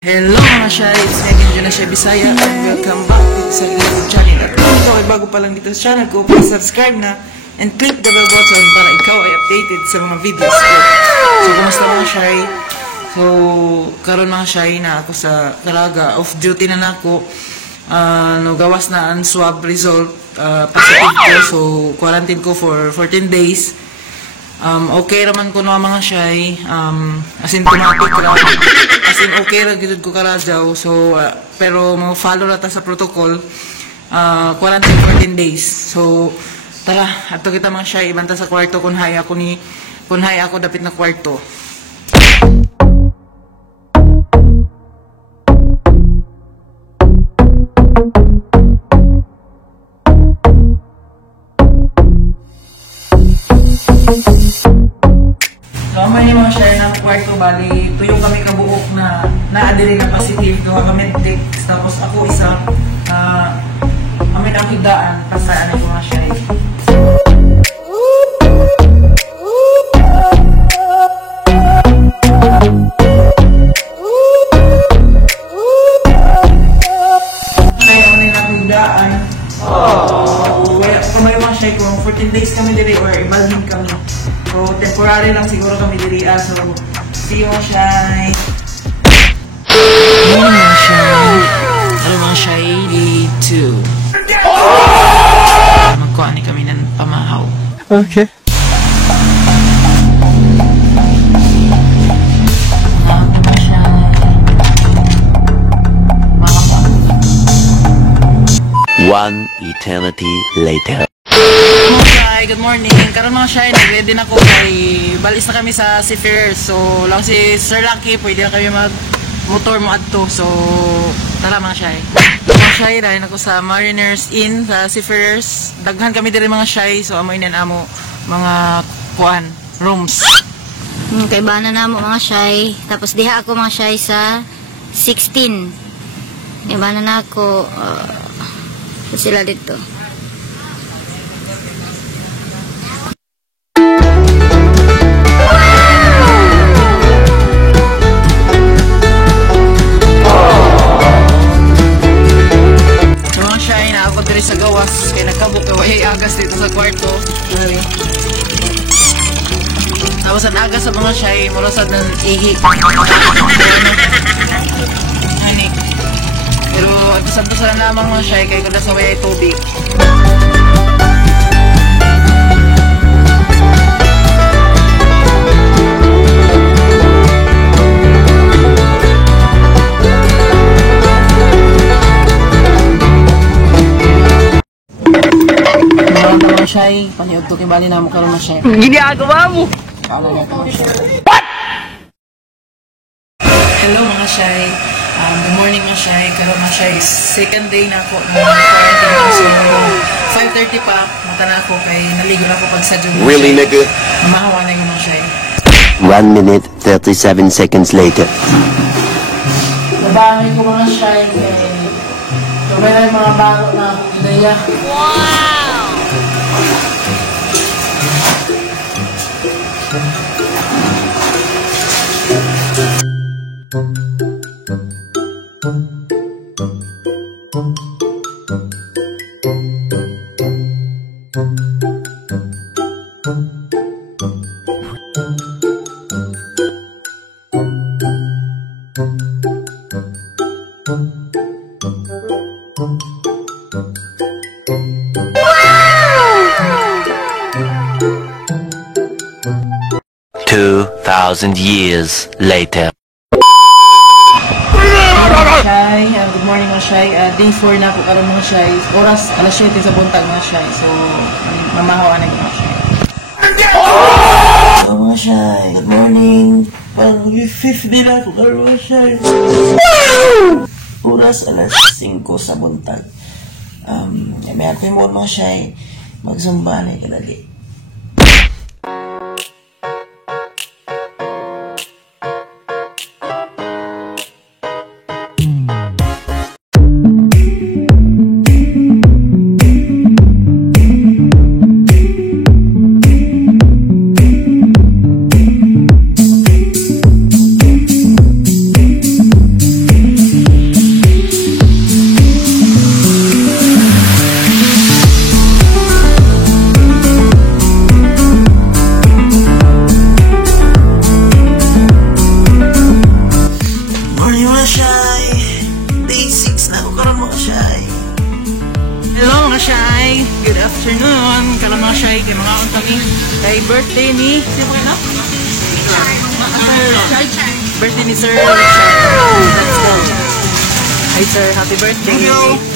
Hello mga Shai, it's me again, Jonah Shai Bisaya, and welcome back to sa YouTube channel. At kung ikaw ay bago pa lang dito sa channel ko, please subscribe na and click the bell button para ikaw ay updated sa mga videos ko. So, kumusta mga Shai? So, karon mga Shai na ako sa Caraga, off duty na ako. Gawas na ang swab result, positive ko, so quarantine ko for 14 days. Okay raman ko na mga Shai, asymptomatic ra, as in okay ra gid ko karadyaw, so pero mo follow ra ta sa protocol, quarantine 14 days. So tara, ato kita mga Shai, ibanta sa kwarto kun hay ako dapit na kwarto. So, may mga Shai na kwarto, bali, tuyo kami kabuok na naadili na positive, gawa kami text, tapos ako isa, kami nakidaan, pasaan yung mga Shai. Kami nakidaan, kamay mga Shai, kung 14 days kami dili or ibalhin kami. So, temporary lang siguro kami diri. So, see you mga Shai. Hello mga Shai. Hello mga Shai, day 2. Magkuha ni kami ng pamahaw. Okay. One eternity later. Hi, good morning. Karon mga Shai, nag-ready na ko kay balis na kami sa Seafarers. So, lang si Sir Lucky, pwede na kami mag-motor mo adto. So, tara mga Shai. Mga Shai, dahil ako sa Mariners Inn sa Seafarers. Daghan kami diri mga Shai. So, amoy nan amo mga kuan, rooms. Kay bana na mo mga Shai. Tapos diha ako mga Shai sa 16. Kay bana na ako sila dito. Sa gawas, kaya nagkabuk kaway agas dito sa kwarto. Tapos ang agas sa mga Shai, murasad ng ihi. Pero agusad-agusad na namang mga Shai, kaya kada sa way ay tubig. Shai, paniod to kibali na mo karon na Shai. Ginagawa mo! What? Hello mga Shai. Good morning mga Shai. Karon mga Shai, second day na ako ng quarantine. So 5:30 pa, mata na ako kay naligo na ako pag sa June. Really, nigga? Mahawa na yung mga Shai. 1 minute 37 seconds later. Nabangoy ko mga Shai. Tumay na yung mga baro na ako idaya. Wow! Wow! 2,000 years later. Shai, good morning mga Shai. Day 4 na ako karon mga Shai. Oras alas 7 sa buntag mga Shai. So, mamahawa na mga Shai. Hello mga Shai, good morning. Parang 5th day na ako karon mga Shai. Oras alas 5 sa buntag. May atay mo mga Shai. Magsamba na ikalagi. kami kay birthday ni sino kayo na? Birthday ni Sir Richard. Let's go. Hi sir, happy birthday. Thank you.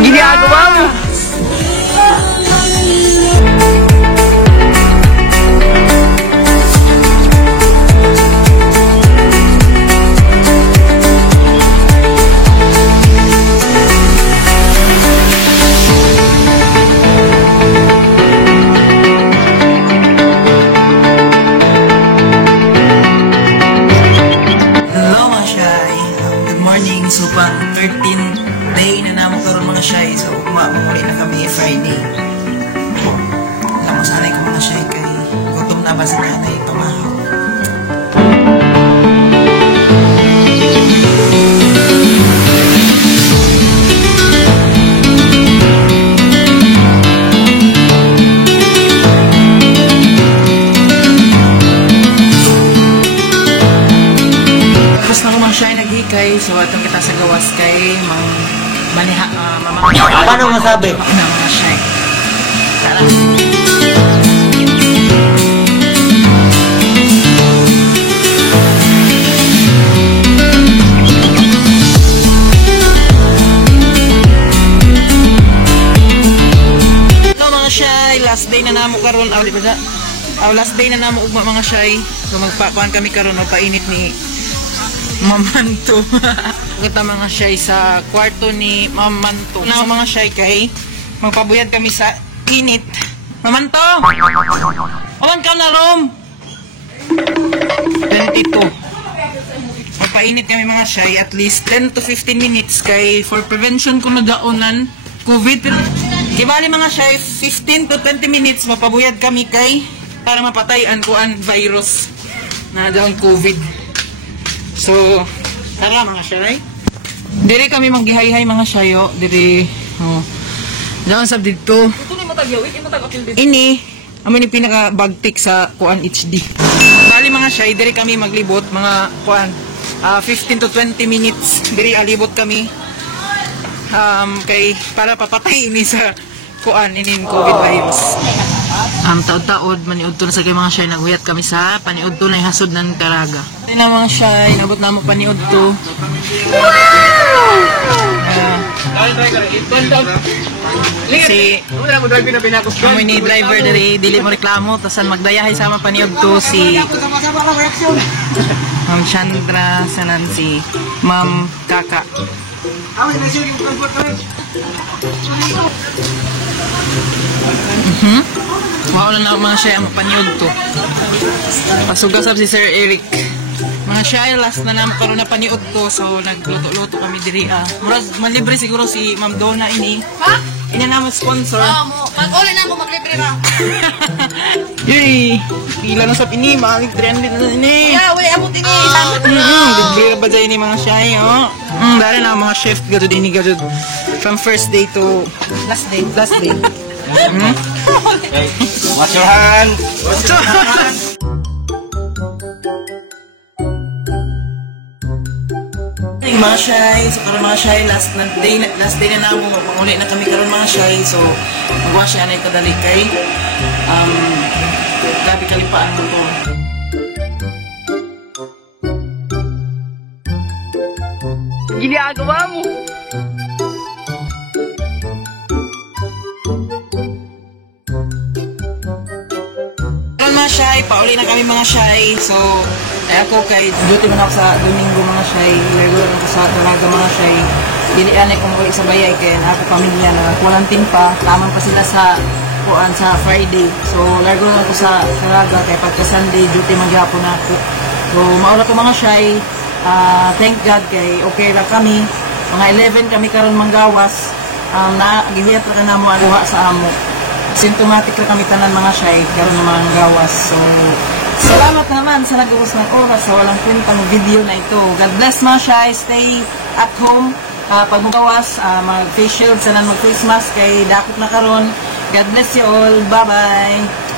Ginagawa mo! So, pang 13th day na naman karoon mga shy. So, mamuli na kami Friday. Namasanay ko mga shy kay gutom na ba sa nanay tumahaw. Kay so atong kita sa gawas kay maniha paano masabi? Mga shy. Tara. So mga shy, last day na namo karon di ba? Last day na namo ugma mga shy. So magpakuan kami karon o painit ni Mamanto. Kita mga shy sa kwarto ni Mamanto. Na mga shy kay magpabuyad kami sa init. Mamanto! Awan ka na rom! 22. Magpainit kami mga shy at least 10 to 15 minutes kay for prevention kung nagaunan COVID. Kibali mga shy 15 to 20 minutes mapabuyad kami kay para mapatayan ko ang virus na daon COVID. So, tara mga shay. Diri kami maghihay-hay mga shayo. Diri, daon sab dito. Ini, amin yung pinaka-bagtik sa kuan HD. Bali mga shay, diri kami maglibot. Mga kuan, 15 to 20 minutes. Diri alibot kami. Kay, para papatay ini sa kuan, ini COVID virus. Taod-taod, maniud to na sa kay mga shy. Naguyat kami sa paniud to na hasod ng Karaga. Ito na mga shy, nabot na mo paniud to. Wow! Si kami ni driver dari dili mo reklamo tasan magdayahay sama paniud to si Ma'am Chandra sanan si Ma'am Kaka. Maulan na mga siya ang paniod to. Pasugasap si Sir Eric. Mga siya last na naman karoon na paniod to. So nagluto-luto kami diri. Malibre siguro si Ma'am Donna ini. Ha? Ini naman sponsor. Mag-uli na ako maglibre na. Yay! Pila na sa pini, mga 300 na ini. Yeah, wait, abot ini. Libre ba dyan ini mga siya oh. Dahil na mga chef gado din ni gado. From first day to last day. Last day. Wash your hand. Wash your hand. Mga shy, so karon mga shy, last day na namo mapanguli na kami karon mga shy, so magwash yan ay kadali kay Gabi kalipaan mo to. Ginagawa mo! Mga shy, pauli na kami mga shy. So, ako kay duty man ako sa Domingo mga shy. Regular ako sa Dalaga mga shy. Dilian kung uli sa bayay kaya ako pamilya na quarantine pa. Taman pa sila sa kuan sa Friday. So, regular ako sa Dalaga kaya pagka Sunday duty magyapon na ako. So, maula ko mga shy. Thank God kay okay lang kami. Mga 11 kami karon manggawas. Gihiyat ra ka na mo aluha sa amo. Symptomatic na kami tanan mga shy, karon ng mga gawas. So, salamat naman sa nag-uwas ng oras sa walang kwentang video na ito. God bless mga shy, stay at home. Pag magawas, mag-face shield, sana mag-face mask kay dakot na karon. God bless you all. Bye-bye.